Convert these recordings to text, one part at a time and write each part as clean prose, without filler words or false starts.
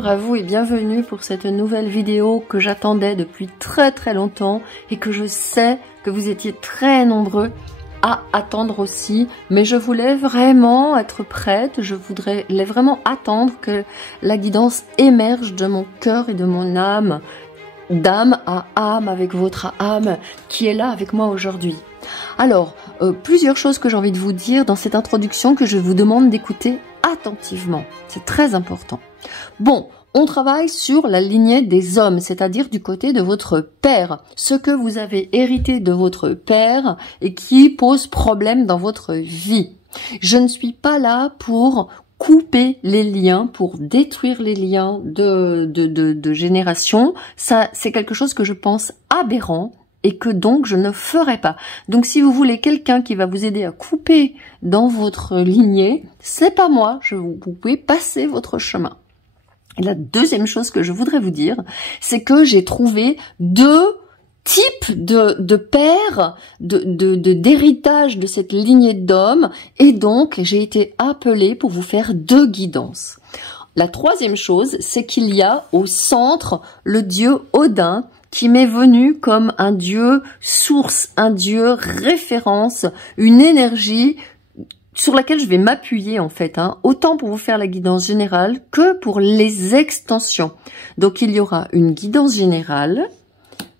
Bonjour à vous et bienvenue pour cette nouvelle vidéo que j'attendais depuis très longtemps et que je sais que vous étiez très nombreux à attendre aussi, mais je voulais vraiment être prête, je voudrais vraiment attendre que la guidance émerge de mon cœur et de mon âme, d'âme à âme avec votre âme qui est là avec moi aujourd'hui. Alors, plusieurs choses que j'ai envie de vous dire dans cette introduction que je vous demande d'écouter attentivement. C'est très important. Bon, on travaille sur la lignée des hommes, c'est-à-dire du côté de votre père, ce que vous avez hérité de votre père et qui pose problème dans votre vie. Je ne suis pas là pour couper les liens, pour détruire les liens de génération. Ça, c'est quelque chose que je pense aberrant et que donc je ne ferai pas. Donc si vous voulez quelqu'un qui va vous aider à couper dans votre lignée, c'est pas moi, vous pouvez passer votre chemin. Et la deuxième chose que je voudrais vous dire, c'est que j'ai trouvé deux types de pères, d'héritage de cette lignée d'hommes, et donc j'ai été appelée pour vous faire deux guidances. La troisième chose, c'est qu'il y a au centre le dieu Odin, qui m'est venu comme un dieu source, un dieu référence, une énergie sur laquelle je vais m'appuyer en fait, autant pour vous faire la guidance générale que pour les extensions. Donc il y aura une guidance générale,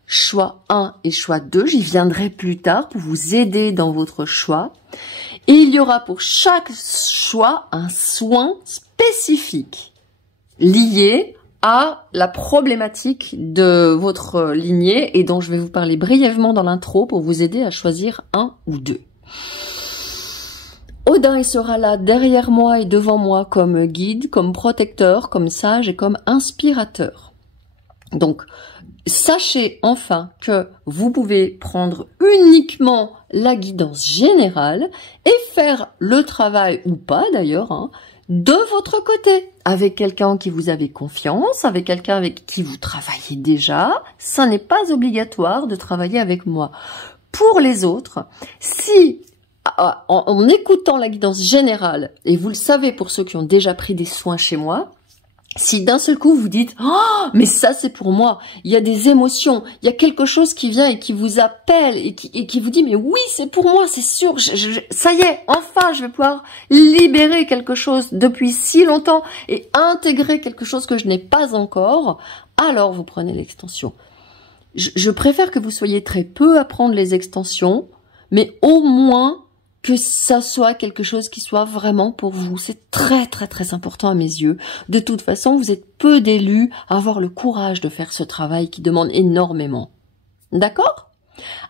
choix 1 et choix 2, j'y viendrai plus tard pour vous aider dans votre choix. Et il y aura pour chaque choix un soin spécifique lié à la problématique de votre lignée et dont je vais vous parler brièvement dans l'intro pour vous aider à choisir un ou deux. Odin, il sera là derrière moi et devant moi comme guide, comme protecteur, comme sage et comme inspirateur. Donc, sachez enfin que vous pouvez prendre uniquement la guidance générale et faire le travail, ou pas d'ailleurs, de votre côté, avec quelqu'un qui vous avez confiance, avec quelqu'un avec qui vous travaillez déjà. Ça n'est pas obligatoire de travailler avec moi. Pour les autres, si en écoutant la guidance générale, et vous le savez pour ceux qui ont déjà pris des soins chez moi, si d'un seul coup vous dites « Oh, mais ça c'est pour moi », il y a des émotions, il y a quelque chose qui vient et qui vous appelle et qui vous dit « Mais oui, c'est pour moi, c'est sûr, ça y est, enfin je vais pouvoir libérer quelque chose depuis si longtemps et intégrer quelque chose que je n'ai pas encore », alors vous prenez l'extension. Je préfère que vous soyez très peu à prendre les extensions, mais au moins que ça soit quelque chose qui soit vraiment pour vous. C'est très important à mes yeux. De toute façon, vous êtes peu d'élus à avoir le courage de faire ce travail qui demande énormément. D'accord ?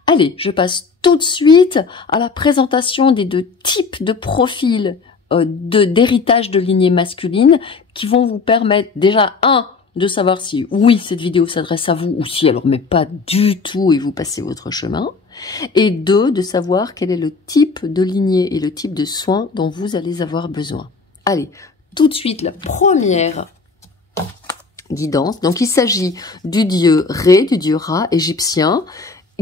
Allez, je passe tout de suite à la présentation des deux types de profils d'héritage de lignée masculine qui vont vous permettre déjà, de savoir si oui, cette vidéo s'adresse à vous ou si alors mais pas du tout et vous passez votre chemin. Et 2, de savoir quel est le type de lignée et le type de soins dont vous allez avoir besoin. Allez, tout de suite, la première guidance. Donc, il s'agit du dieu Ré, du dieu Ra égyptien,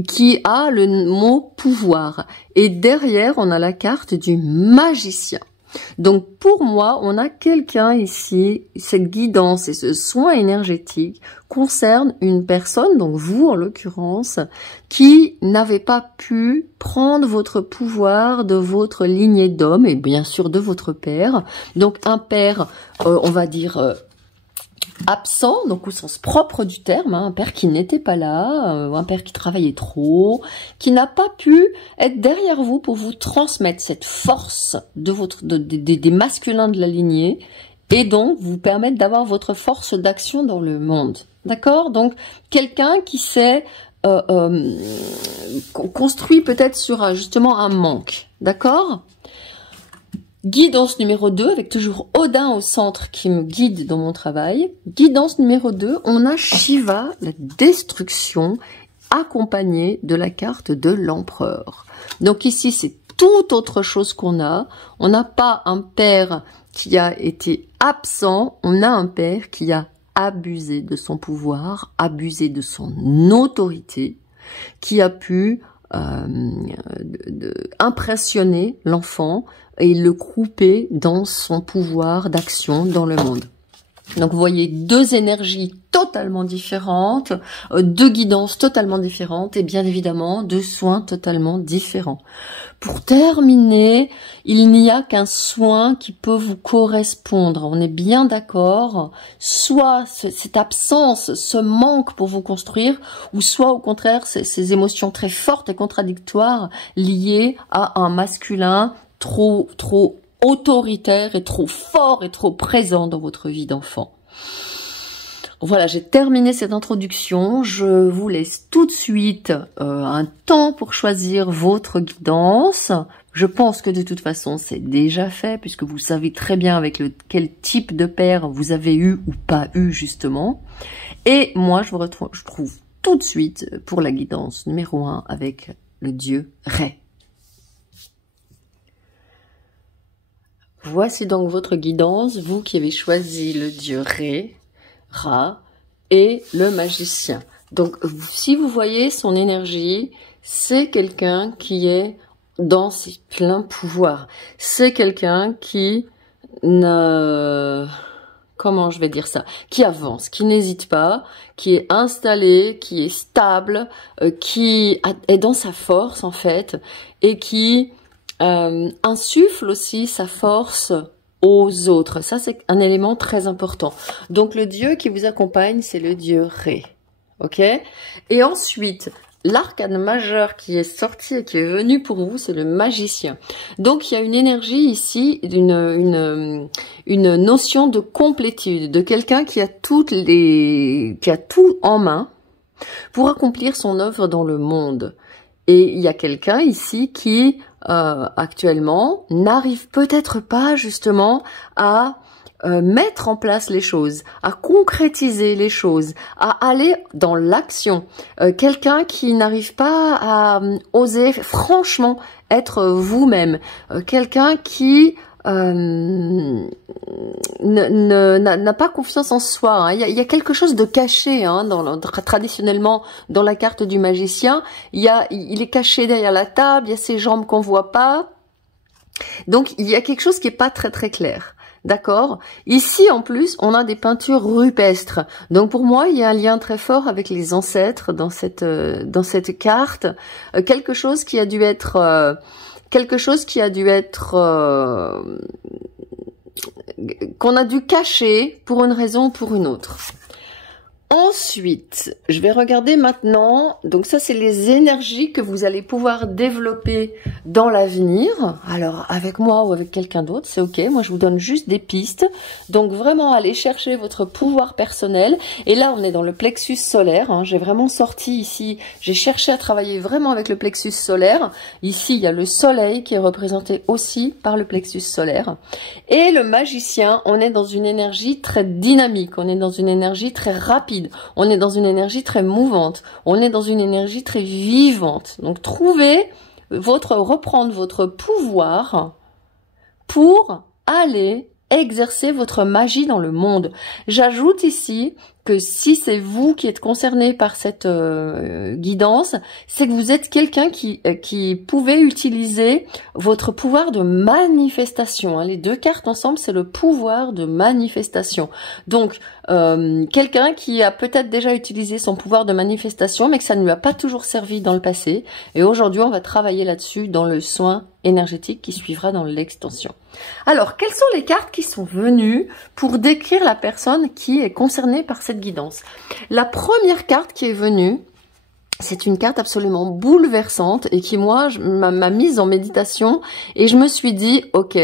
qui a le mot pouvoir. Et derrière, on a la carte du magicien. Donc, pour moi, on a quelqu'un ici, cette guidance et ce soin énergétique concerne une personne, donc vous en l'occurrence, qui n'avait pas pu prendre votre pouvoir de votre lignée d'homme et bien sûr de votre père. Donc, un père, on va dire absent, donc au sens propre du terme, un père qui n'était pas là, un père qui travaillait trop, qui n'a pas pu être derrière vous pour vous transmettre cette force des masculins de la lignée et donc vous permettre d'avoir votre force d'action dans le monde. D'accord? Donc quelqu'un qui s'est construit peut-être sur justement un manque. D'accord? Guidance numéro 2, avec toujours Odin au centre qui me guide dans mon travail. Guidance numéro 2, on a Shiva, la destruction, accompagnée de la carte de l'empereur. Donc ici, c'est tout autre chose qu'on a. On n'a pas un père qui a été absent, on a un père qui a abusé de son pouvoir, abusé de son autorité, qui a pu impressionner l'enfant et le couper dans son pouvoir d'action dans le monde. Donc vous voyez deux énergies totalement différentes, deux guidances totalement différentes et bien évidemment deux soins totalement différents. Pour terminer, il n'y a qu'un soin qui peut vous correspondre. On est bien d'accord. Soit cette absence, ce manque pour vous construire, ou soit au contraire ces émotions très fortes et contradictoires liées à un masculin trop autoritaire et trop fort et trop présent dans votre vie d'enfant. Voilà, j'ai terminé cette introduction. Je vous laisse tout de suite un temps pour choisir votre guidance. Je pense que de toute façon, c'est déjà fait puisque vous savez très bien avec quel type de père vous avez eu ou pas eu justement. Et moi, je vous retrouve tout de suite pour la guidance numéro 1 avec le dieu Ré. Voici donc votre guidance, vous qui avez choisi le dieu Ré, Ra et le magicien. Donc, si vous voyez son énergie, c'est quelqu'un qui est dans ses pleins pouvoirs. C'est quelqu'un qui comment je vais dire ça, qui avance, qui n'hésite pas, qui est installé, qui est stable, qui est dans sa force en fait, et qui insuffle aussi sa force aux autres. Ça, c'est un élément très important. Donc, le dieu qui vous accompagne, c'est le dieu Ré. Ok? Et ensuite, l'arcane majeur qui est sorti et qui est venu pour vous, c'est le magicien. Donc, il y a une énergie ici, une notion de complétude, de quelqu'un qui a tout en main pour accomplir son œuvre dans le monde. Et il y a quelqu'un ici qui, actuellement, n'arrive peut-être pas justement à mettre en place les choses, à concrétiser les choses, à aller dans l'action. Quelqu'un qui n'arrive pas à oser franchement être vous-même. Quelqu'un qui n'a pas confiance en soi. Hein. Il y a quelque chose de caché hein, traditionnellement dans la carte du magicien. Il est caché derrière la table, il y a ses jambes qu'on voit pas. Donc il y a quelque chose qui est pas très très clair. D'accord? Ici, en plus, on a des peintures rupestres. Donc, pour moi, il y a un lien très fort avec les ancêtres dans cette carte. Quelque chose qui a dû être qu'on a dû cacher pour une raison ou pour une autre. Ensuite, je vais regarder maintenant, donc ça c'est les énergies que vous allez pouvoir développer dans l'avenir. Alors avec moi ou avec quelqu'un d'autre, c'est ok, moi je vous donne juste des pistes. Donc vraiment allez chercher votre pouvoir personnel. Et là on est dans le plexus solaire, hein. J'ai vraiment sorti ici, j'ai cherché à travailler vraiment avec le plexus solaire. Ici il y a le soleil qui est représenté aussi par le plexus solaire. Et le magicien, on est dans une énergie très dynamique, on est dans une énergie très rapide. On est dans une énergie très mouvante, on est dans une énergie très vivante. Donc reprendre votre pouvoir pour aller exercer votre magie dans le monde. J'ajoute ici que si c'est vous qui êtes concerné par cette guidance, c'est que vous êtes quelqu'un qui pouvait utiliser votre pouvoir de manifestation. Hein. Les deux cartes ensemble, c'est le pouvoir de manifestation. Donc, quelqu'un qui a peut-être déjà utilisé son pouvoir de manifestation, mais que ça ne lui a pas toujours servi dans le passé. Et aujourd'hui, on va travailler là-dessus dans le soin énergétique qui suivra dans l'extension. Alors, quelles sont les cartes qui sont venues pour décrire la personne qui est concernée par cette guidance? La première carte qui est venue, c'est une carte absolument bouleversante et qui, moi, m'a mise en méditation et je me suis dit, ok,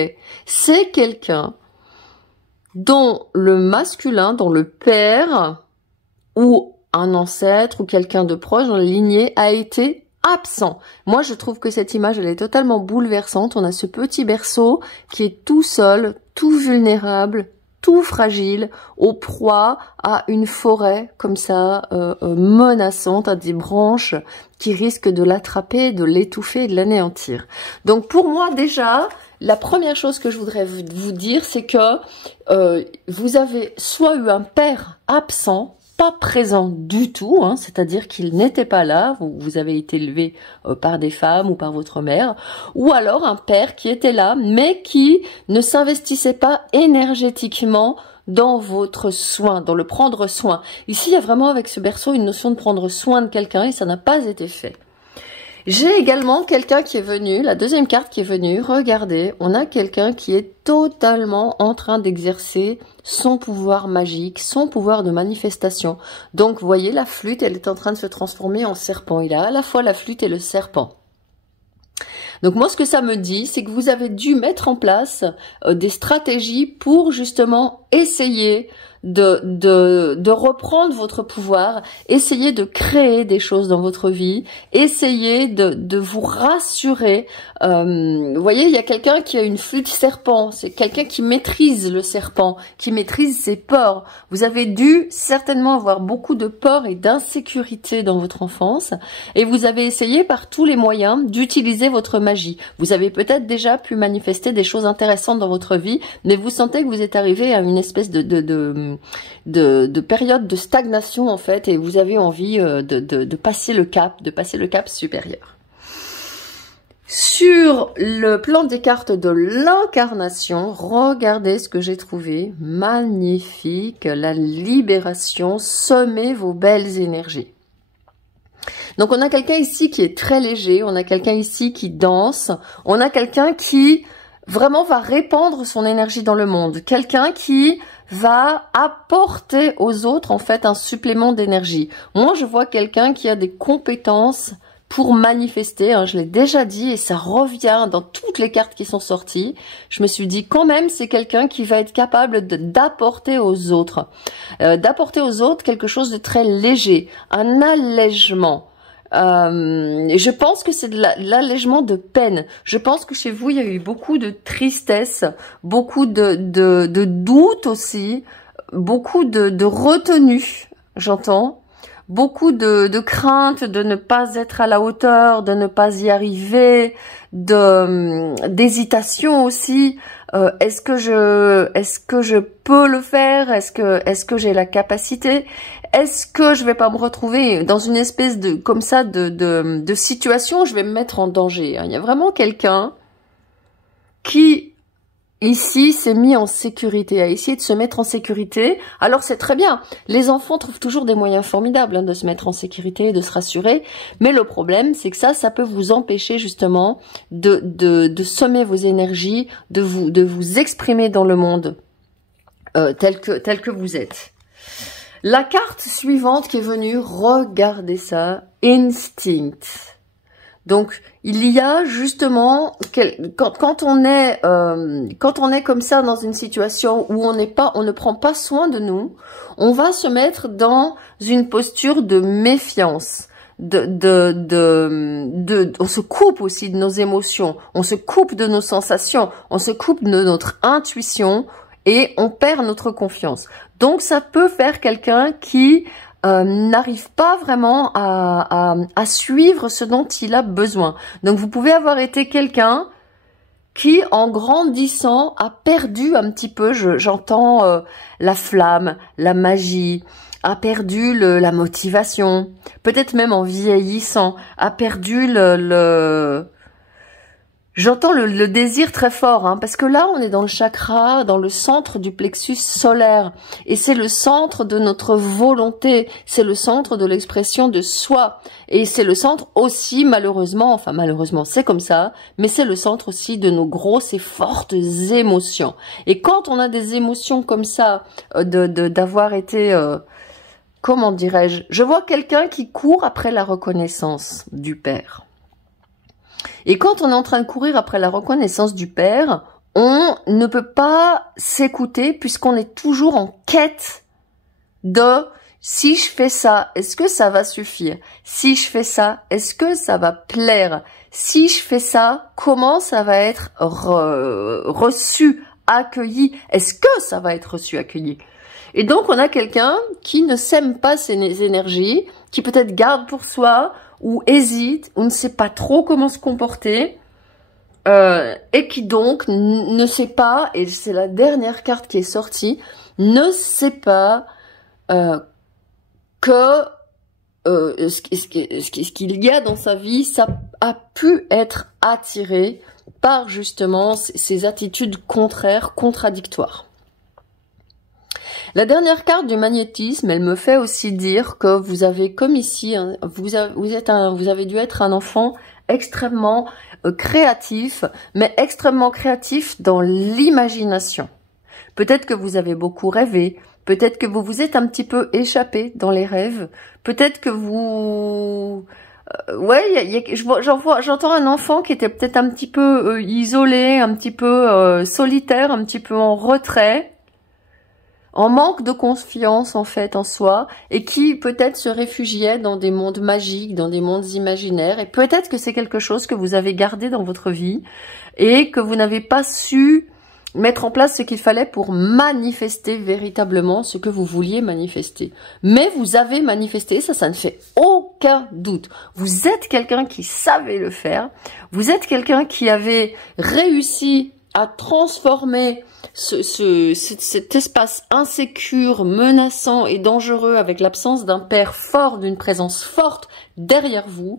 c'est quelqu'un dont le masculin, dont le père ou un ancêtre ou quelqu'un de proche dans la lignée a été absent. Moi, je trouve que cette image, elle est totalement bouleversante. On a ce petit berceau qui est tout seul, tout vulnérable, tout fragile, au proie à une forêt comme ça, menaçante, à des branches qui risquent de l'attraper, de l'étouffer et de l'anéantir. Donc pour moi déjà, la première chose que je voudrais vous dire, c'est que vous avez soit eu un père absent, pas présent du tout, hein, c'est-à-dire qu'il n'était pas là, vous avez été élevé par des femmes ou par votre mère, ou alors un père qui était là, mais qui ne s'investissait pas énergétiquement dans votre soin, dans le prendre soin. Ici, il y a vraiment avec ce berceau une notion de prendre soin de quelqu'un et ça n'a pas été fait. J'ai également quelqu'un qui est venu, la deuxième carte qui est venue, regardez, on a quelqu'un qui est totalement en train d'exercer son pouvoir magique, son pouvoir de manifestation. Donc, vous voyez, la flûte, elle est en train de se transformer en serpent. Il a à la fois la flûte et le serpent. Donc moi, ce que ça me dit, c'est que vous avez dû mettre en place des stratégies pour justement essayer de reprendre votre pouvoir, essayer de créer des choses dans votre vie, essayer de vous rassurer. Vous voyez, il y a quelqu'un qui a une flûte serpent, c'est quelqu'un qui maîtrise le serpent, qui maîtrise ses peurs. Vous avez dû certainement avoir beaucoup de peur et d'insécurité dans votre enfance, et vous avez essayé par tous les moyens d'utiliser votre magie. Vous avez peut-être déjà pu manifester des choses intéressantes dans votre vie, mais vous sentez que vous êtes arrivé à une espèce de période de stagnation en fait, et vous avez envie de passer le cap supérieur. Sur le plan des cartes de l'incarnation, regardez ce que j'ai trouvé, magnifique, la libération, semez vos belles énergies. Donc on a quelqu'un ici qui est très léger, on a quelqu'un ici qui danse, on a quelqu'un qui vraiment va répandre son énergie dans le monde, quelqu'un qui va apporter aux autres en fait un supplément d'énergie. Moi je vois quelqu'un qui a des compétences pour manifester, hein, je l'ai déjà dit et ça revient dans toutes les cartes qui sont sorties. Je me suis dit quand même c'est quelqu'un qui va être capable d'apporter aux autres, quelque chose de très léger, un allègement. Je pense que c'est de l'allègement de peine. Je pense que chez vous, il y a eu beaucoup de tristesse, beaucoup de doute aussi, beaucoup de retenue, j'entends. Beaucoup de crainte de ne pas être à la hauteur, de ne pas y arriver, d'hésitation aussi. Est-ce que je peux le faire? Est-ce que j'ai la capacité? Est-ce que je vais pas me retrouver dans une espèce de comme ça de situation où je vais me mettre en danger? Il y a vraiment quelqu'un qui ici s'est mis en sécurité, a essayé de se mettre en sécurité. Alors c'est très bien, les enfants trouvent toujours des moyens formidables hein, de se mettre en sécurité, de se rassurer, mais le problème c'est que ça peut vous empêcher justement de semer vos énergies, de vous exprimer dans le monde tel que vous êtes. La carte suivante qui est venue, regardez ça, Instinct. Donc, il y a justement, quand on est comme ça dans une situation où on ne prend pas soin de nous, on va se mettre dans une posture de méfiance. On se coupe aussi de nos émotions, on se coupe de nos sensations, on se coupe de notre intuition et on perd notre confiance. Donc, ça peut faire quelqu'un qui n'arrive pas vraiment à suivre ce dont il a besoin. Donc, vous pouvez avoir été quelqu'un qui, en grandissant, a perdu un petit peu, j'entends la flamme, la magie, a perdu la motivation, peut-être même en vieillissant, a perdu J'entends le désir très fort, hein, parce que là, on est dans le chakra, dans le centre du plexus solaire. Et c'est le centre de notre volonté, c'est le centre de l'expression de soi. Et c'est le centre aussi, malheureusement, c'est comme ça, mais c'est le centre aussi de nos grosses et fortes émotions. Et quand on a des émotions comme ça, d'avoir été... comment dirais-je? Je vois quelqu'un qui court après la reconnaissance du Père. Et quand on est en train de courir après la reconnaissance du Père, on ne peut pas s'écouter puisqu'on est toujours en quête de si je fais ça, est-ce que ça va suffire? Si je fais ça, est-ce que ça va plaire? Si je fais ça, comment ça va être reçu, accueilli? Est-ce que ça va être reçu, accueilli? Et donc, on a quelqu'un qui ne sème pas ses énergies, qui peut-être garde pour soi, ou hésite, ou ne sait pas trop comment se comporter, et qui donc ne sait pas, et c'est la dernière carte qui est sortie, ne sait pas que ce qu'il y a dans sa vie, ça a pu être attiré par justement ces attitudes contraires, contradictoires. La dernière carte du magnétisme, elle me fait aussi dire que vous avez, comme ici, hein, vous avez dû être un enfant extrêmement créatif, mais extrêmement créatif dans l'imagination. Peut-être que vous avez beaucoup rêvé, peut-être que vous vous êtes un petit peu échappé dans les rêves, peut-être que vous... ouais, j'entends un enfant qui était peut-être un petit peu isolé, un petit peu solitaire, un petit peu en retrait, en manque de confiance en fait en soi, et qui peut-être se réfugiait dans des mondes magiques, dans des mondes imaginaires, et peut-être que c'est quelque chose que vous avez gardé dans votre vie, et que vous n'avez pas su mettre en place ce qu'il fallait pour manifester véritablement ce que vous vouliez manifester. Mais vous avez manifesté, ça ne fait aucun doute. Vous êtes quelqu'un qui savait le faire, vous êtes quelqu'un qui avait réussi à transformer cet espace insécure, menaçant et dangereux avec l'absence d'un père fort, d'une présence forte derrière vous,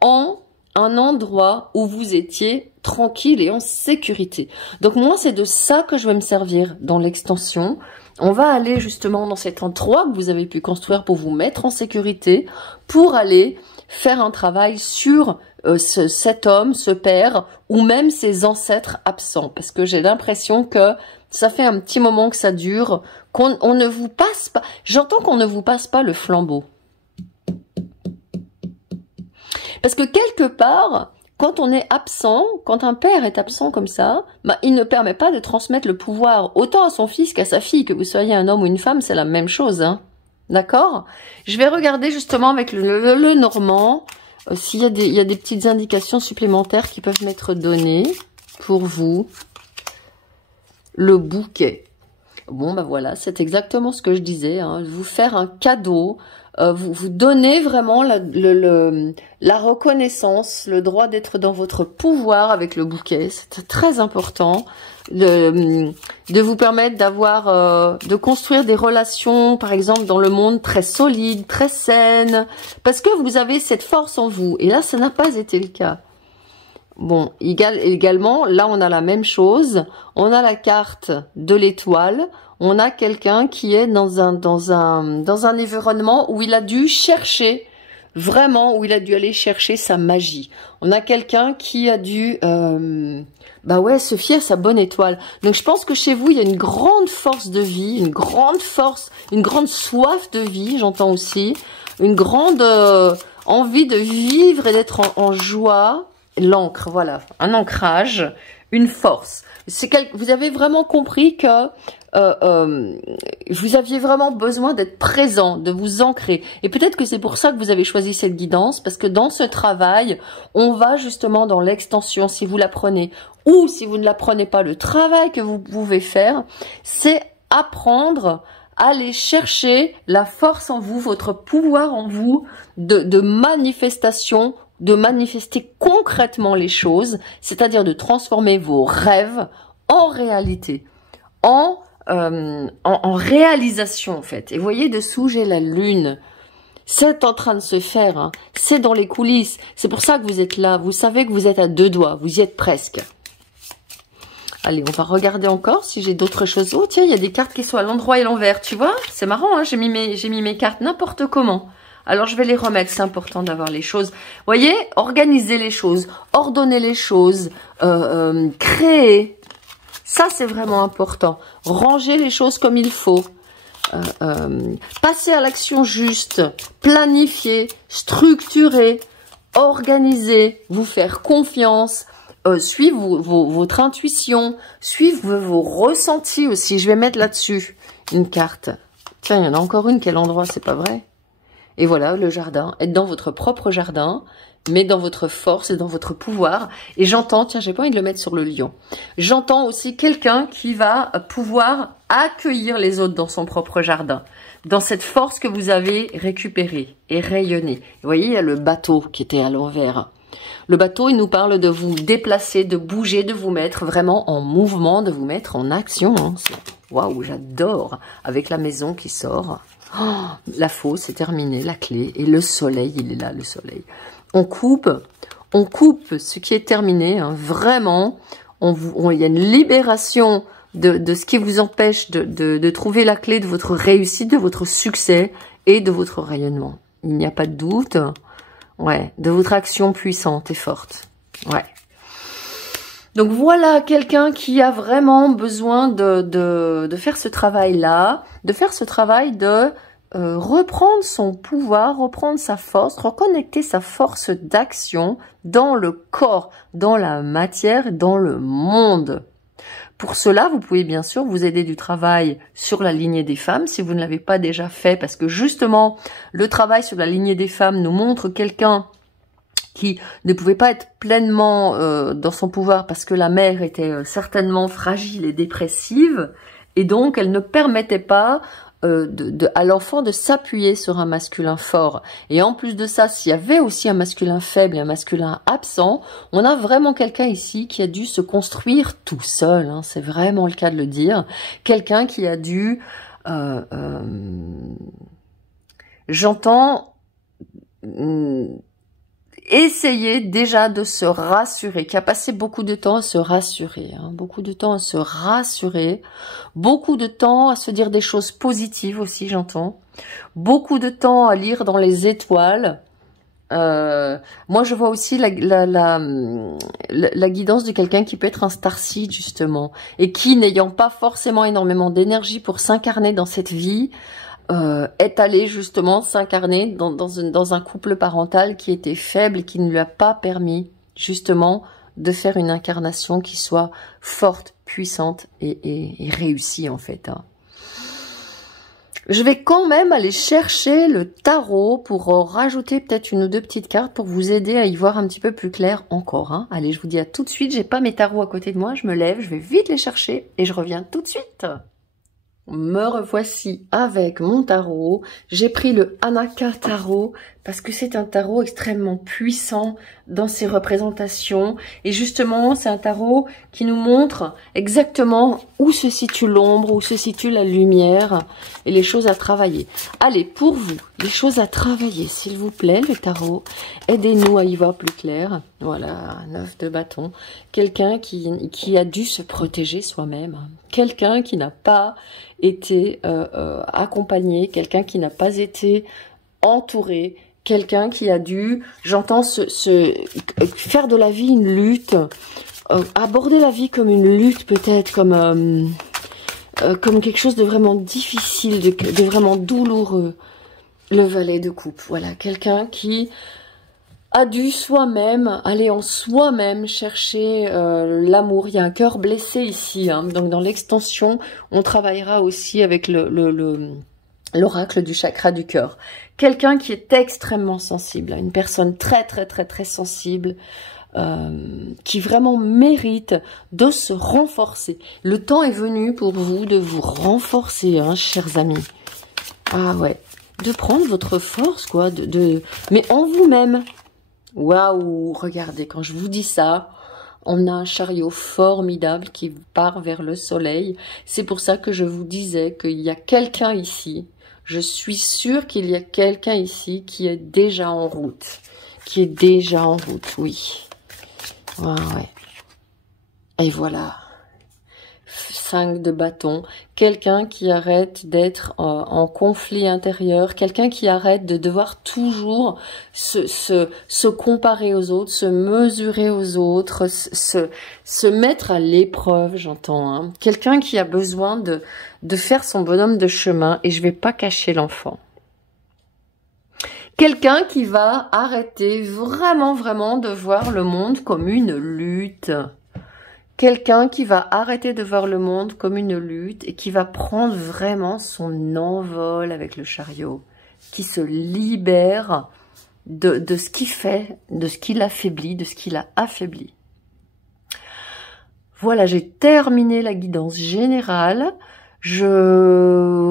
en un endroit où vous étiez tranquille et en sécurité. Donc moi, c'est de ça que je vais me servir dans l'extension. On va aller justement dans cet endroit que vous avez pu construire pour vous mettre en sécurité, pour aller faire un travail sur cet homme, ce père, ou même ses ancêtres absents. Parce que j'ai l'impression que ça fait un petit moment que ça dure, qu'on ne vous passe pas... J'entends qu'on ne vous passe pas le flambeau. Parce que quelque part, quand on est absent, quand un père est absent comme ça, bah, il ne permet pas de transmettre le pouvoir autant à son fils qu'à sa fille, que vous soyez un homme ou une femme, c'est la même chose, hein. D'accord? Je vais regarder justement avec le normand, s'il y a des petites indications supplémentaires qui peuvent m'être données pour vous. Le bouquet. Bon, ben voilà, c'est exactement ce que je disais, hein, vous faire un cadeau, vous donnez vraiment la reconnaissance, le droit d'être dans votre pouvoir avec le bouquet. C'est très important de vous permettre d'avoir, de construire des relations, par exemple, dans le monde très solides, très saines, parce que vous avez cette force en vous. Et là, ça n'a pas été le cas. Bon, également, là, on a la même chose. On a la carte de l'étoile. On a quelqu'un qui est dans un environnement où il a dû chercher, vraiment, où il a dû aller chercher sa magie. On a quelqu'un qui a dû, bah ouais, se fier à sa bonne étoile. Donc, je pense que chez vous, il y a une grande force de vie, une grande force, une grande soif de vie, j'entends aussi. Une grande envie de vivre et d'être en joie. L'ancre, voilà, un ancrage, une force. Vous avez vraiment compris que vous aviez vraiment besoin d'être présent, de vous ancrer. Et peut-être que c'est pour ça que vous avez choisi cette guidance, parce que dans ce travail, on va justement dans l'extension, si vous la prenez, ou si vous ne la prenez pas, le travail que vous pouvez faire, c'est apprendre à aller chercher la force en vous, votre pouvoir en vous, de manifestation, de manifester concrètement les choses, c'est-à-dire de transformer vos rêves en réalité, en réalisation en fait. Et vous voyez, dessous, j'ai la lune. C'est en train de se faire, hein. C'est dans les coulisses. C'est pour ça que vous êtes là. Vous savez que vous êtes à deux doigts, vous y êtes presque. Allez, on va regarder encore si j'ai d'autres choses. Oh tiens, il y a des cartes qui sont à l'endroit et l'envers, tu vois. C'est marrant, hein, j'ai mis mes cartes n'importe comment. Alors, je vais les remettre. C'est important d'avoir les choses. Vous voyez, organiser les choses, ordonner les choses, créer. Ça, c'est vraiment important. Ranger les choses comme il faut. Passer à l'action juste. Planifier, structurer, organiser, vous faire confiance. Suivre votre intuition. Suivre vos ressentis aussi. Je vais mettre là-dessus une carte. Tiens, il y en a encore une. Quel endroit, c'est pas vrai? Et voilà, le jardin. Être dans votre propre jardin, mais dans votre force et dans votre pouvoir. Et j'entends, tiens, j'ai pas envie de le mettre sur le lion. J'entends aussi quelqu'un qui va pouvoir accueillir les autres dans son propre jardin. Dans cette force que vous avez récupérée et rayonnée. Vous voyez, il y a le bateau qui était à l'envers. Le bateau, il nous parle de vous déplacer, de bouger, de vous mettre vraiment en mouvement, de vous mettre en action. Hein. Waouh, j'adore. Avec la maison qui sort. Oh, la fosse, c'est terminé, la clé. Et le soleil, il est là, le soleil. On coupe ce qui est terminé. Hein, vraiment, il y a une libération de ce qui vous empêche de trouver la clé de votre réussite, de votre succès et de votre rayonnement. Il n'y a pas de doute. Ouais, de votre action puissante et forte. Ouais. Donc voilà, quelqu'un qui a vraiment besoin de faire ce travail-là, de faire ce travail de reprendre son pouvoir, reprendre sa force, reconnecter sa force d'action dans le corps, dans la matière, dans le monde. Pour cela, vous pouvez bien sûr vous aider du travail sur la lignée des femmes, si vous ne l'avez pas déjà fait, parce que justement, le travail sur la lignée des femmes nous montre quelqu'un qui ne pouvait pas être pleinement dans son pouvoir parce que la mère était certainement fragile et dépressive, et donc elle ne permettait pas à l'enfant de s'appuyer sur un masculin fort. Et en plus de ça, s'il y avait aussi un masculin faible et un masculin absent, on a vraiment quelqu'un ici qui a dû se construire tout seul, hein, c'est vraiment le cas de le dire. Quelqu'un qui a dû... j'entends... essayer déjà de se rassurer, qui a passé beaucoup de temps à se rassurer, hein, beaucoup de temps à se rassurer, beaucoup de temps à se dire des choses positives aussi, j'entends, beaucoup de temps à lire dans les étoiles. Moi, je vois aussi la guidance de quelqu'un qui peut être un starseed, justement, et qui, n'ayant pas forcément énormément d'énergie pour s'incarner dans cette vie, est allé justement s'incarner dans un couple parental qui était faible et qui ne lui a pas permis justement de faire une incarnation qui soit forte, puissante et réussie en fait. Hein. Je vais quand même aller chercher le tarot pour rajouter peut-être une ou deux petites cartes pour vous aider à y voir un petit peu plus clair encore. Hein. Allez, je vous dis à tout de suite, j'ai pas mes tarots à côté de moi, je me lève, je vais vite les chercher et je reviens tout de suite. Me revoici avec mon tarot. J'ai pris le Anaka Tarot parce que c'est un tarot extrêmement puissant dans ses représentations. Et justement, c'est un tarot qui nous montre exactement où se situe l'ombre, où se situe la lumière et les choses à travailler. Allez, pour vous, les choses à travailler, s'il vous plaît, le tarot. Aidez-nous à y voir plus clair. Voilà, 9 de bâton. Quelqu'un qui a dû se protéger soi-même. Quelqu'un qui n'a pas été accompagné, quelqu'un qui n'a pas été entouré, quelqu'un qui a dû, j'entends, faire de la vie une lutte, aborder la vie comme une lutte peut-être, comme quelque chose de vraiment difficile, de vraiment douloureux. Le valet de coupe, voilà, quelqu'un qui a dû soi-même aller en soi-même chercher l'amour. Il y a un cœur blessé ici, hein. Donc dans l'extension, on travaillera aussi avec l'oracle du chakra du cœur. Quelqu'un qui est extrêmement sensible, une personne très très très très sensible, qui vraiment mérite de se renforcer. Le temps est venu pour vous de vous renforcer, hein, chers amis. Ah ouais, de prendre votre force, quoi, mais en vous-même. Waouh, regardez, quand je vous dis ça, on a un chariot formidable qui part vers le soleil. C'est pour ça que je vous disais qu'il y a quelqu'un ici. Je suis sûre qu'il y a quelqu'un ici qui est déjà en route. Qui est déjà en route, oui. Ouais, ouais. Et voilà. 5 de bâton, quelqu'un qui arrête d'être en conflit intérieur, quelqu'un qui arrête de devoir toujours se comparer aux autres, se mesurer aux autres, se mettre à l'épreuve, j'entends. Hein. Quelqu'un qui a besoin de faire son bonhomme de chemin, et je vais pas cacher l'enfant. Quelqu'un qui va arrêter vraiment, vraiment de voir le monde comme une lutte. Quelqu'un qui va arrêter de voir le monde comme une lutte et qui va prendre vraiment son envol avec le chariot, qui se libère de ce qu'il fait, de ce qu'il affaiblit, de ce qu'il a affaibli. Voilà, j'ai terminé la guidance générale. Je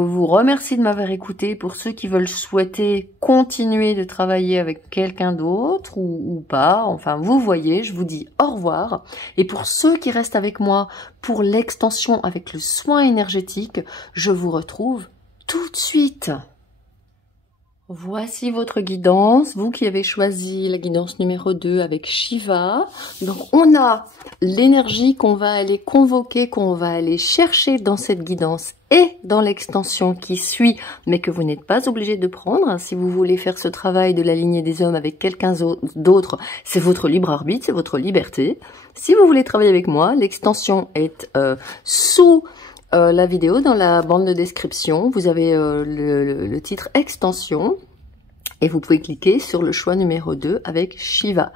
vous remercie de m'avoir écouté. Pour ceux qui veulent souhaiter continuer de travailler avec quelqu'un d'autre ou pas, enfin vous voyez, je vous dis au revoir. Et pour ceux qui restent avec moi pour l'extension avec le soin énergétique, je vous retrouve tout de suite. Voici votre guidance, vous qui avez choisi la guidance numéro 2 avec Shiva. Donc on a l'énergie qu'on va aller convoquer, qu'on va aller chercher dans cette guidance et dans l'extension qui suit, mais que vous n'êtes pas obligé de prendre. Si vous voulez faire ce travail de la lignée des hommes avec quelqu'un d'autre, c'est votre libre arbitre, c'est votre liberté. Si vous voulez travailler avec moi, l'extension est sous la vidéo, dans la bande de description, vous avez le titre extension et vous pouvez cliquer sur le choix numéro 2 avec Shiva.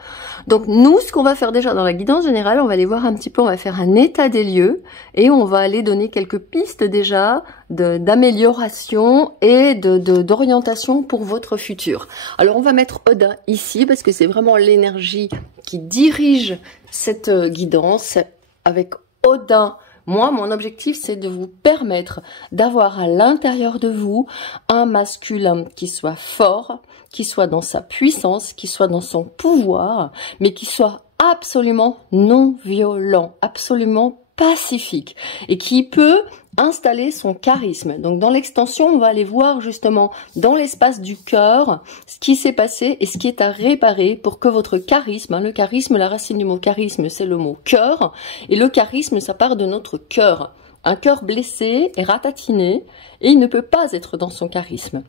Donc nous, ce qu'on va faire déjà dans la guidance générale, on va aller voir un petit peu, on va faire un état des lieux et on va aller donner quelques pistes déjà d'amélioration et d'orientation pour votre futur. Alors on va mettre Odin ici parce que c'est vraiment l'énergie qui dirige cette guidance. Avec Odin, moi, mon objectif, c'est de vous permettre d'avoir à l'intérieur de vous un masculin qui soit fort, qui soit dans sa puissance, qui soit dans son pouvoir, mais qui soit absolument non violent, absolument pacifique et qui peut installer son charisme. Donc dans l'extension, on va aller voir justement dans l'espace du cœur ce qui s'est passé et ce qui est à réparer pour que votre charisme, le charisme, la racine du mot charisme, c'est le mot cœur, et le charisme, ça part de notre cœur. Un cœur blessé est ratatiné et il ne peut pas être dans son charisme.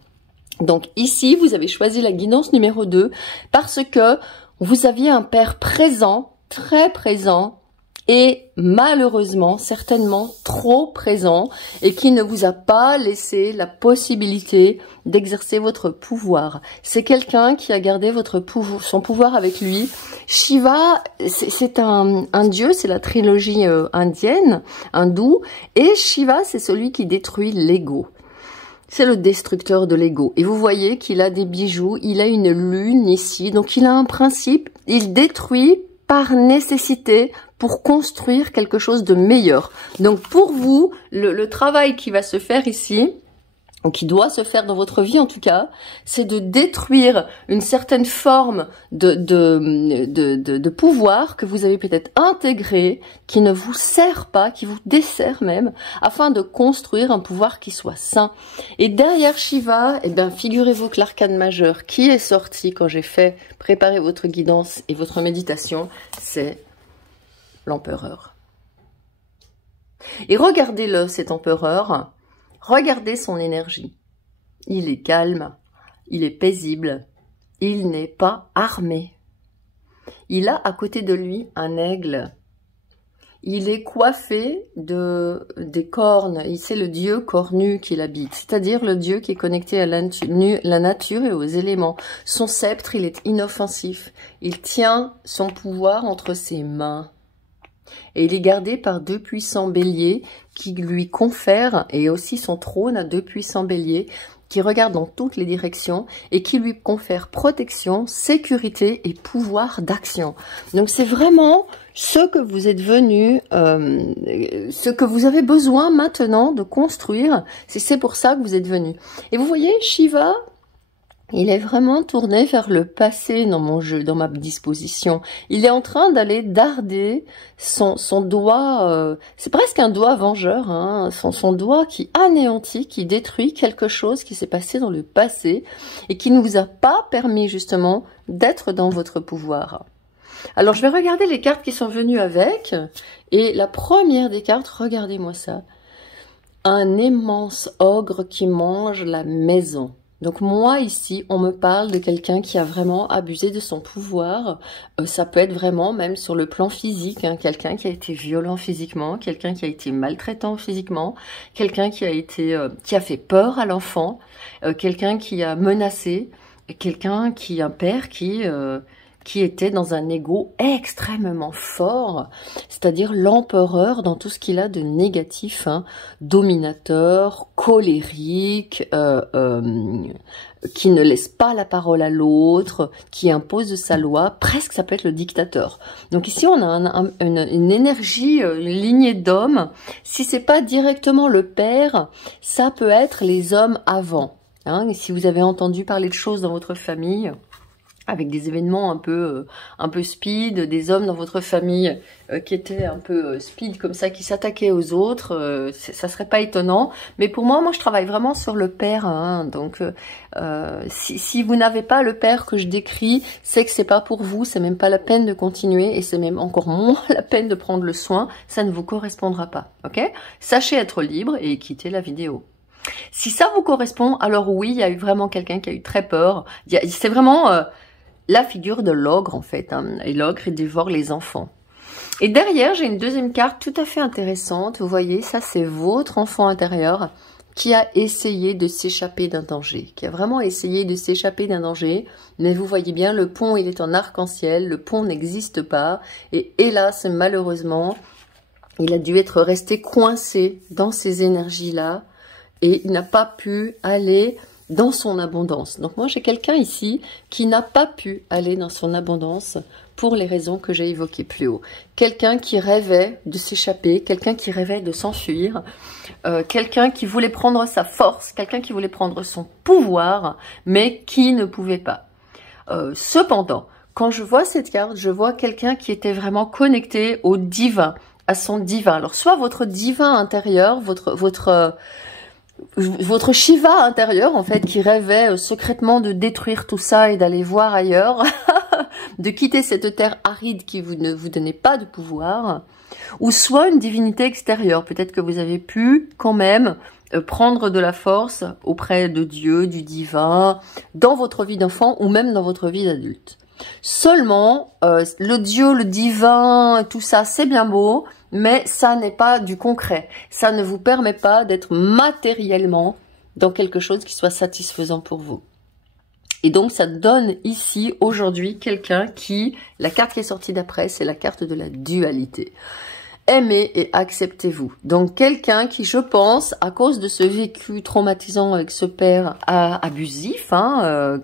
Donc ici, vous avez choisi la guidance numéro 2 parce que vous aviez un père présent, très présent, et malheureusement, certainement trop présent et qui ne vous a pas laissé la possibilité d'exercer votre pouvoir. C'est quelqu'un qui a gardé son pouvoir avec lui. Shiva, c'est un dieu, c'est la trilogie indienne, hindoue, et Shiva, c'est celui qui détruit l'ego. C'est le destructeur de l'ego. Et vous voyez qu'il a des bijoux, il a une lune ici, donc il a un principe, il détruit par nécessité pour construire quelque chose de meilleur. Donc pour vous, le travail qui va se faire ici, ou qui doit se faire dans votre vie en tout cas, c'est de détruire une certaine forme de pouvoir que vous avez peut-être intégré, qui ne vous sert pas, qui vous dessert même, afin de construire un pouvoir qui soit sain. Et derrière Shiva, eh bien, figurez-vous que l'arcane majeur qui est sorti quand j'ai fait préparer votre guidance et votre méditation, c'est l'empereur. Et regardez-le, cet empereur. Regardez son énergie. Il est calme, il est paisible, il n'est pas armé. Il a à côté de lui un aigle. Il est coiffé des cornes. C'est le dieu cornu qui l'habite, c'est-à-dire le dieu qui est connecté à la nature et aux éléments. Son sceptre, il est inoffensif. Il tient son pouvoir entre ses mains. Et il est gardé par 2 puissants béliers qui lui confèrent, et aussi son trône a 2 puissants béliers qui regardent dans toutes les directions et qui lui confèrent protection, sécurité et pouvoir d'action. Donc c'est vraiment ce que vous êtes venu, ce que vous avez besoin maintenant de construire, c'est pour ça que vous êtes venu. Et vous voyez, Shiva, il est vraiment tourné vers le passé dans mon jeu, dans ma disposition. Il est en train d'aller darder son doigt, c'est presque un doigt vengeur, hein, son doigt qui anéantit, qui détruit quelque chose qui s'est passé dans le passé et qui ne vous a pas permis justement d'être dans votre pouvoir. Alors je vais regarder les cartes qui sont venues avec, et la première des cartes, regardez-moi ça, un immense ogre qui mange la maison. Donc moi ici, on me parle de quelqu'un qui a vraiment abusé de son pouvoir. Ça peut être vraiment même sur le plan physique, hein, quelqu'un qui a été violent physiquement, quelqu'un qui a été maltraitant physiquement, quelqu'un qui a fait peur à l'enfant, quelqu'un qui a menacé, un père qui était dans un ego extrêmement fort, c'est-à-dire l'empereur dans tout ce qu'il a de négatif, hein, dominateur, colérique, qui ne laisse pas la parole à l'autre, qui impose sa loi, presque ça peut être le dictateur. Donc ici on a une énergie, une lignée d'hommes. Si c'est pas directement le père, ça peut être les hommes avant. Hein, et si vous avez entendu parler de choses dans votre famille, avec des événements un peu speed, des hommes dans votre famille qui étaient un peu speed comme ça, qui s'attaquaient aux autres, ça serait pas étonnant. Mais pour moi, je travaille vraiment sur le père. Hein, donc, si vous n'avez pas le père que je décris, c'est que c'est pas pour vous, c'est même pas la peine de continuer et c'est même encore moins la peine de prendre le soin. Ça ne vous correspondra pas, ok? Sachez être libre et quittez la vidéo. Si ça vous correspond, alors oui, il y a eu vraiment quelqu'un qui a eu très peur. C'est vraiment la figure de l'ogre en fait, hein. Et l'ogre, il dévore les enfants. Et derrière, j'ai une deuxième carte tout à fait intéressante. Vous voyez, ça c'est votre enfant intérieur qui a essayé de s'échapper d'un danger, qui a vraiment essayé de s'échapper d'un danger. Mais vous voyez bien, le pont, il est en arc-en-ciel, le pont n'existe pas. Et hélas, malheureusement, il a dû être resté coincé dans ces énergies-là et il n'a pas pu aller dans son abondance. Donc moi, j'ai quelqu'un ici qui n'a pas pu aller dans son abondance pour les raisons que j'ai évoquées plus haut. Quelqu'un qui rêvait de s'échapper, quelqu'un qui rêvait de s'enfuir, quelqu'un qui voulait prendre sa force, quelqu'un qui voulait prendre son pouvoir, mais qui ne pouvait pas. Cependant, quand je vois cette carte, je vois quelqu'un qui était vraiment connecté au divin, à son divin. Alors, soit votre divin intérieur, votre Shiva intérieur, en fait, qui rêvait secrètement de détruire tout ça et d'aller voir ailleurs, de quitter cette terre aride qui ne vous donnait pas de pouvoir, ou soit une divinité extérieure. Peut-être que vous avez pu quand même prendre de la force auprès de Dieu, du divin, dans votre vie d'enfant ou même dans votre vie d'adulte. Seulement, le Dieu, le divin, tout ça, c'est bien beau, mais ça n'est pas du concret. Ça ne vous permet pas d'être matériellement dans quelque chose qui soit satisfaisant pour vous. Et donc, ça donne ici, aujourd'hui, quelqu'un qui, la carte qui est sortie d'après, c'est la carte de la dualité. Aimez et acceptez-vous. Donc, quelqu'un qui, je pense, à cause de ce vécu traumatisant avec ce père abusif, hein,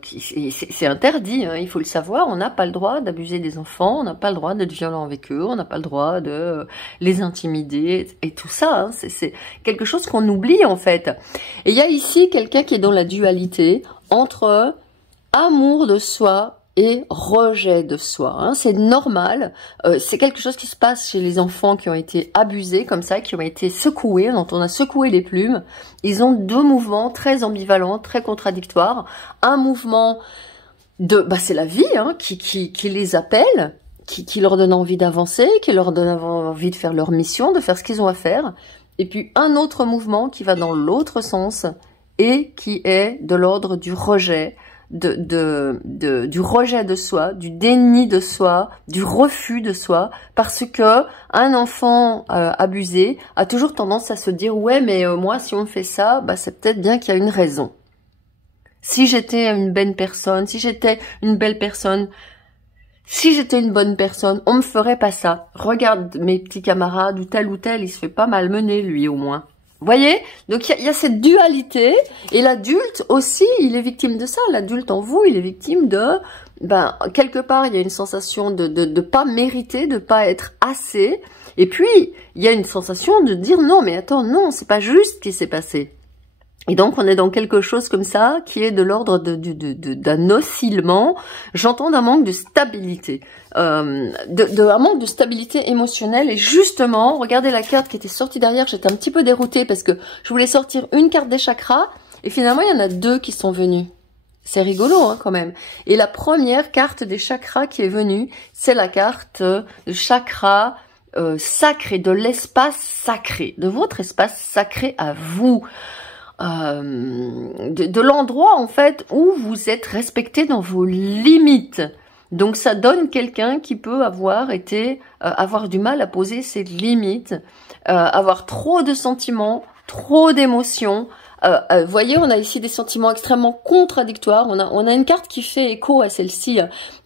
c'est interdit, hein, il faut le savoir, on n'a pas le droit d'abuser des enfants, on n'a pas le droit d'être violent avec eux, on n'a pas le droit de les intimider, et tout ça, hein, c'est quelque chose qu'on oublie, en fait. Et il y a ici quelqu'un qui est dans la dualité entre amour de soi et rejet de soi. Hein. C'est normal, c'est quelque chose qui se passe chez les enfants qui ont été abusés comme ça, qui ont été secoués, dont on a secoué les plumes. Ils ont deux mouvements très ambivalents, très contradictoires. Un mouvement de, c'est la vie hein, qui les appelle, qui leur donne envie d'avancer, qui leur donne envie de faire leur mission, de faire ce qu'ils ont à faire. Et puis un autre mouvement qui va dans l'autre sens et qui est de l'ordre du rejet, du rejet de soi, du déni de soi, du refus de soi, parce que un enfant abusé a toujours tendance à se dire ouais mais moi si on fait ça, c'est peut-être bien qu'il y a une raison. Si j'étais une bonne personne, si j'étais une belle personne, si j'étais une bonne personne, on me ferait pas ça. Regarde mes petits camarades ou tel, il se fait pas malmener lui au moins. Vous voyez? Donc, il y a cette dualité. Et l'adulte aussi, il est victime de ça. L'adulte en vous, il est victime de... quelque part, il y a une sensation de pas mériter, de pas être assez. Et puis, il y a une sensation de dire non, mais attends, non, c'est pas juste ce qui s'est passé. Et donc, on est dans quelque chose comme ça, qui est de l'ordre d'un oscillement. J'entends d'un manque de stabilité, un manque de stabilité émotionnelle. Et justement, regardez la carte qui était sortie derrière, j'étais un petit peu déroutée parce que je voulais sortir une carte des chakras. Et finalement, il y en a deux qui sont venus. C'est rigolo, hein, quand même. Et la première carte des chakras qui est venue, c'est la carte de chakra sacré, de l'espace sacré, de votre espace sacré à vous. De l'endroit en fait où vous êtes respecté dans vos limites. Donc ça donne quelqu'un qui peut avoir du mal à poser ses limites, avoir trop de sentiments, trop d'émotions. Vous voyez, on a ici des sentiments extrêmement contradictoires. On a une carte qui fait écho à celle-ci.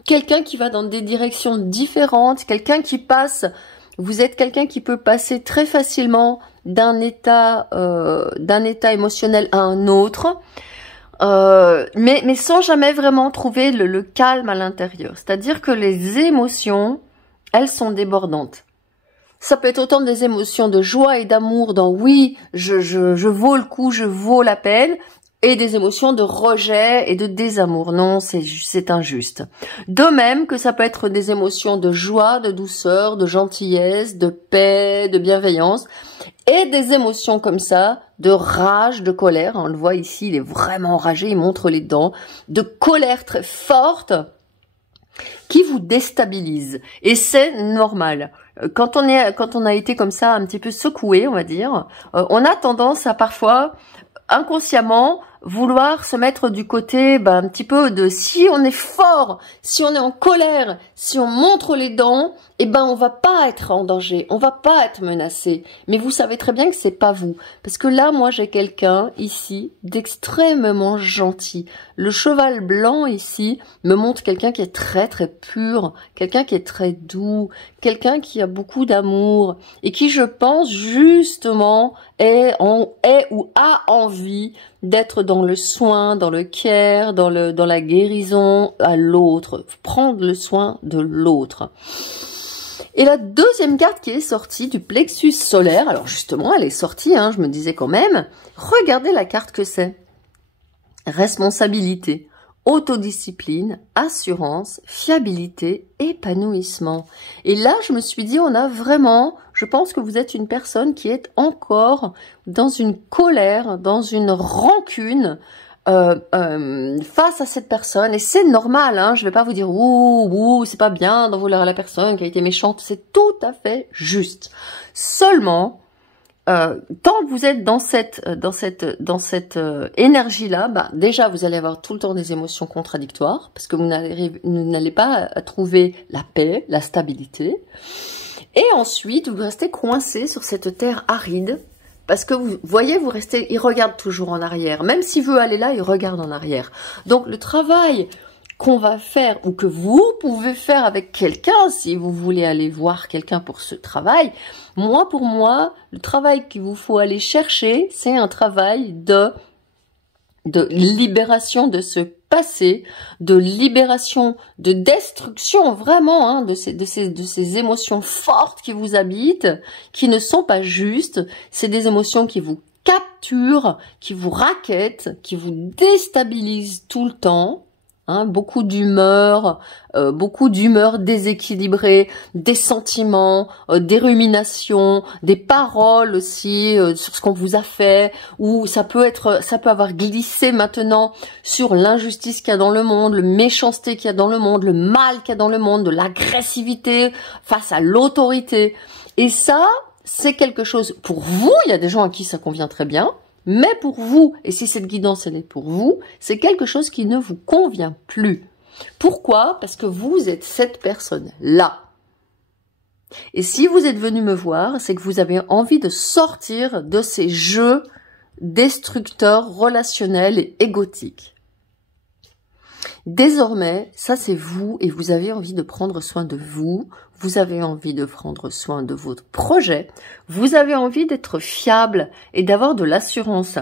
Quelqu'un qui va dans des directions différentes, quelqu'un qui passe. Vous êtes quelqu'un qui peut passer très facilement d'un état émotionnel à un autre, mais sans jamais vraiment trouver le calme à l'intérieur. C'est-à-dire que les émotions, elles sont débordantes. Ça peut être autant des émotions de joie et d'amour dans oui, je vaux le coup, je vaux la peine, et des émotions de rejet et de désamour. Non, c'est injuste. De même que ça peut être des émotions de joie, de douceur, de gentillesse, de paix, de bienveillance, et des émotions comme ça, de rage, de colère. On le voit ici, il est vraiment enragé, il montre les dents, de colère très forte, qui vous déstabilise. Et c'est normal. Quand on a été comme ça, un petit peu secoué, on va dire, on a tendance à parfois, inconsciemment, vouloir se mettre du côté un petit peu de si on est fort, si on est en colère, si on montre les dents, on va pas être en danger, on va pas être menacé. Mais vous savez très bien que c'est pas vous. Parce que là, moi, j'ai quelqu'un ici d'extrêmement gentil. Le cheval blanc ici me montre quelqu'un qui est très très pur, quelqu'un qui est très doux, quelqu'un qui a beaucoup d'amour et qui, je pense, justement, est ou a envie d'être dans le soin, dans le care, dans la guérison à l'autre, prendre le soin de l'autre. Et la deuxième carte qui est sortie du plexus solaire, alors justement elle est sortie, je me disais quand même, regardez la carte que c'est. Responsabilité, autodiscipline, assurance, fiabilité, épanouissement. Et là, je me suis dit, on a vraiment, je pense que vous êtes une personne qui est encore dans une colère, dans une rancune face à cette personne. Et c'est normal, je vais pas vous dire, ouh, c'est pas bien d'en vouloir à la personne qui a été méchante. C'est tout à fait juste. Seulement, tant que vous êtes dans cette énergie-là, déjà vous allez avoir tout le temps des émotions contradictoires parce que vous n'allez pas trouver la paix, la stabilité. Et ensuite, vous restez coincé sur cette terre aride parce que vous voyez, il regarde toujours en arrière. Même s'il veut aller là, il regarde en arrière. Donc le travail qu'on va faire ou que vous pouvez faire avec quelqu'un, si vous voulez aller voir quelqu'un pour ce travail, pour moi, le travail qu'il vous faut aller chercher, c'est un travail de libération de ce passé, de libération, de destruction vraiment de ces émotions fortes qui vous habitent, qui ne sont pas justes. C'est des émotions qui vous capturent, qui vous raquettent, qui vous déstabilisent tout le temps. Beaucoup d'humeur déséquilibrée, des sentiments, des ruminations, des paroles aussi sur ce qu'on vous a fait, ou ça peut avoir glissé maintenant sur l'injustice qu'il y a dans le monde, le méchanceté qu'il y a dans le monde, le mal qu'il y a dans le monde, de l'agressivité face à l'autorité. Et ça, c'est quelque chose pour vous, il y a des gens à qui ça convient très bien. Mais pour vous, et si cette guidance elle est pour vous, c'est quelque chose qui ne vous convient plus. Pourquoi? Parce que vous êtes cette personne-là. Et si vous êtes venu me voir, c'est que vous avez envie de sortir de ces jeux destructeurs, relationnels et égotiques. Désormais, ça c'est vous et vous avez envie de prendre soin de vous, vous avez envie de prendre soin de votre projet, vous avez envie d'être fiable et d'avoir de l'assurance.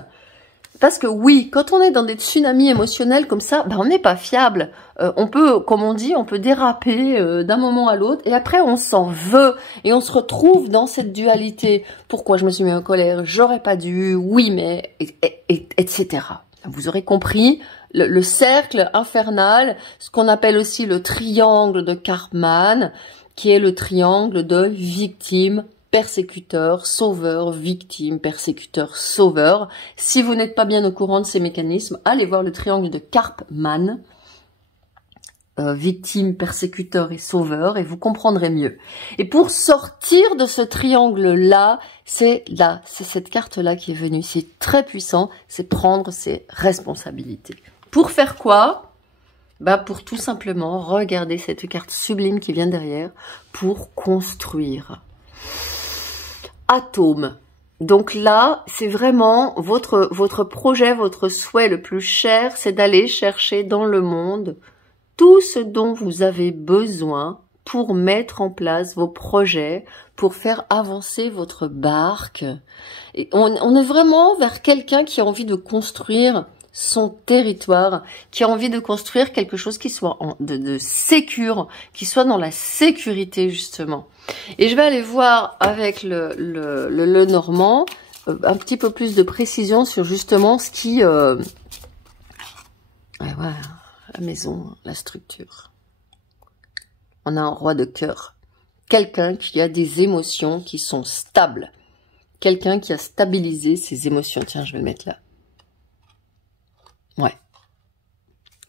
Parce que oui, quand on est dans des tsunamis émotionnels comme ça, on n'est pas fiable. On peut, comme on dit, on peut déraper d'un moment à l'autre et après on s'en veut et on se retrouve dans cette dualité. Pourquoi je me suis mis en colère? J'aurais pas dû, oui mais, etc. Vous aurez compris le cercle infernal, ce qu'on appelle aussi le triangle de Karpman, qui est le triangle de victime, persécuteur, sauveur, victime, persécuteur, sauveur. Si vous n'êtes pas bien au courant de ces mécanismes, allez voir le triangle de Karpman, victime, persécuteur et sauveur, et vous comprendrez mieux. Et pour sortir de ce triangle-là, c'est cette carte-là qui est venue. C'est très puissant, c'est prendre ses responsabilités. Pour faire quoi? Pour tout simplement regarder cette carte sublime qui vient derrière, pour construire. Atome. Donc là, c'est vraiment votre projet, votre souhait le plus cher, c'est d'aller chercher dans le monde tout ce dont vous avez besoin pour mettre en place vos projets, pour faire avancer votre barque. Et on est vraiment vers quelqu'un qui a envie de construire son territoire, qui a envie de construire quelque chose qui soit de sécure, qui soit dans la sécurité justement. Et je vais aller voir avec le Normand un petit peu plus de précision sur justement ce qui Ouais, ouais, la maison, la structure. On a un roi de cœur. Quelqu'un qui a des émotions qui sont stables. Quelqu'un qui a stabilisé ses émotions. Tiens, je vais le mettre là. Ouais.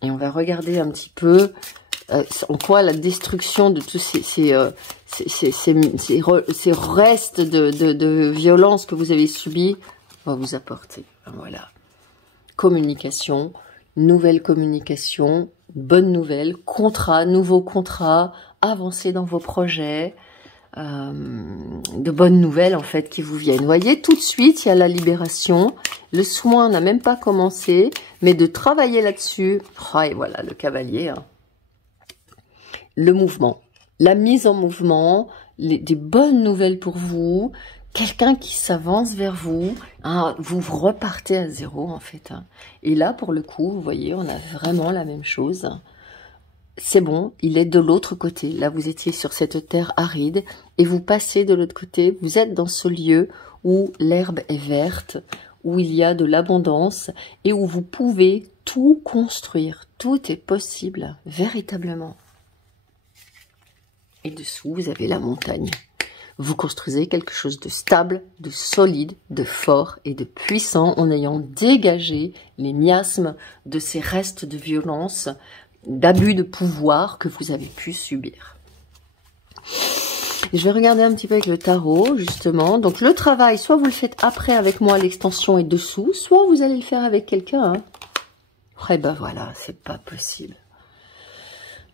Et on va regarder un petit peu en quoi la destruction de tous ces restes de violence que vous avez subis va vous apporter. Voilà. Communication, nouvelle communication, bonne nouvelle, contrat, nouveau contrat, avancez dans vos projets, de bonnes nouvelles en fait qui vous viennent. Vous voyez, tout de suite, il y a la libération. Le soin n'a même pas commencé, mais de travailler là-dessus. Oh, et voilà, le cavalier. Hein. Le mouvement, la mise en mouvement, des bonnes nouvelles pour vous. Quelqu'un qui s'avance vers vous, hein, vous repartez à zéro en fait. Hein. Et là, pour le coup, vous voyez, on a vraiment la même chose. C'est bon, il est de l'autre côté. Là, vous étiez sur cette terre aride et vous passez de l'autre côté. Vous êtes dans ce lieu où l'herbe est verte, où il y a de l'abondance et où vous pouvez tout construire. Tout est possible, véritablement. Et dessous, vous avez la montagne. Vous construisez quelque chose de stable, de solide, de fort et de puissant en ayant dégagé les miasmes de ces restes de violence, d'abus de pouvoir que vous avez pu subir. Et je vais regarder un petit peu avec le tarot, justement. Donc, le travail, soit vous le faites après avec moi, l'extension est dessous, soit vous allez le faire avec quelqu'un. Hein. Et ben voilà, c'est pas possible.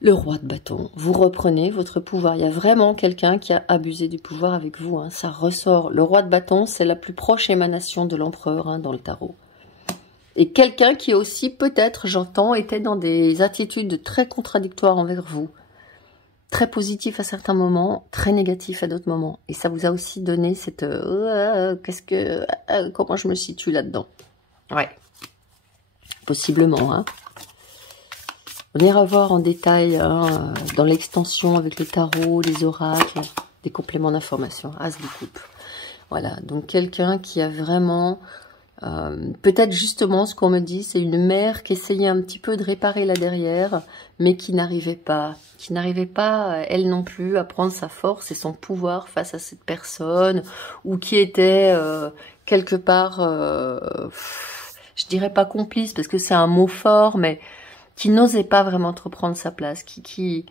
Le roi de bâton, vous reprenez votre pouvoir. Il y a vraiment quelqu'un qui a abusé du pouvoir avec vous. Hein. Ça ressort. Le roi de bâton, c'est la plus proche émanation de l'empereur hein, dans le tarot. Et quelqu'un qui aussi, peut-être, j'entends, était dans des attitudes très contradictoires envers vous. Très positif à certains moments, très négatif à d'autres moments. Et ça vous a aussi donné cette... comment je me situe là-dedans? Ouais. Possiblement, hein. On ira voir en détail hein, dans l'extension avec le tarot, les oracles, des compléments d'information. As de coupe. Voilà, donc quelqu'un qui a vraiment... peut-être justement ce qu'on me dit, c'est une mère qui essayait un petit peu de réparer là derrière, mais qui n'arrivait pas, elle non plus, à prendre sa force et son pouvoir face à cette personne, ou qui était quelque part, je dirais pas complice, parce que c'est un mot fort, mais qui n'osait pas vraiment trop prendre sa place, qui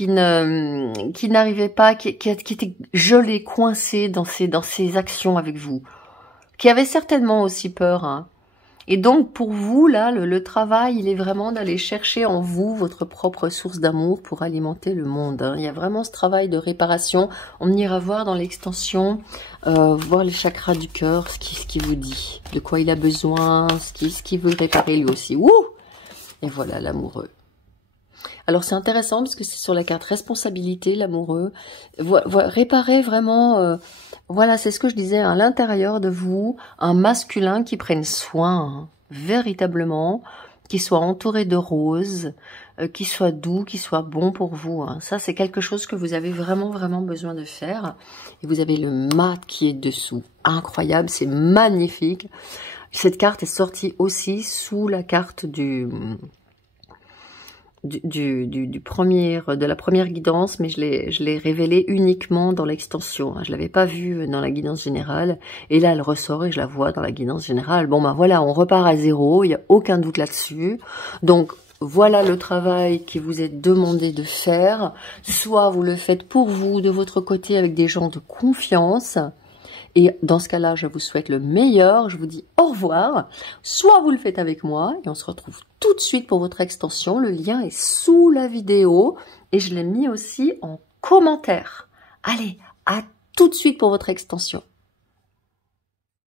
n'arrivait pas, qui était gelé, coincé dans ses actions avec vous, qui avait certainement aussi peur. Hein. Et donc, pour vous, là, le travail, il est vraiment d'aller chercher en vous votre propre source d'amour pour alimenter le monde. Hein. Il y a vraiment ce travail de réparation. On ira voir dans l'extension, voir les chakras du cœur, ce qui vous dit, de quoi il a besoin, ce qu'il veut réparer lui aussi. Ouh! Et voilà, l'amoureux. Alors, c'est intéressant parce que c'est sur la carte responsabilité, l'amoureux. Réparer vraiment... voilà, c'est ce que je disais, à l'intérieur de vous, un masculin qui prenne soin, hein, véritablement, qui soit entouré de roses, qui soit doux, qui soit bon pour vous. Hein. Ça, c'est quelque chose que vous avez vraiment, vraiment besoin de faire. Et vous avez le mat qui est dessous. Incroyable, c'est magnifique. Cette carte est sortie aussi sous la carte de la première guidance, mais je l'ai révélée uniquement dans l'extension. Je l'avais pas vue dans la guidance générale, et là elle ressort et je la vois dans la guidance générale. Bon ben voilà, on repart à zéro, il n'y a aucun doute là-dessus. Donc voilà le travail qui vous est demandé de faire. Soit vous le faites pour vous, de votre côté, avec des gens de confiance. Et dans ce cas-là, je vous souhaite le meilleur. Je vous dis au revoir. Soit vous le faites avec moi et on se retrouve tout de suite pour votre extension. Le lien est sous la vidéo et je l'ai mis aussi en commentaire. Allez, à tout de suite pour votre extension.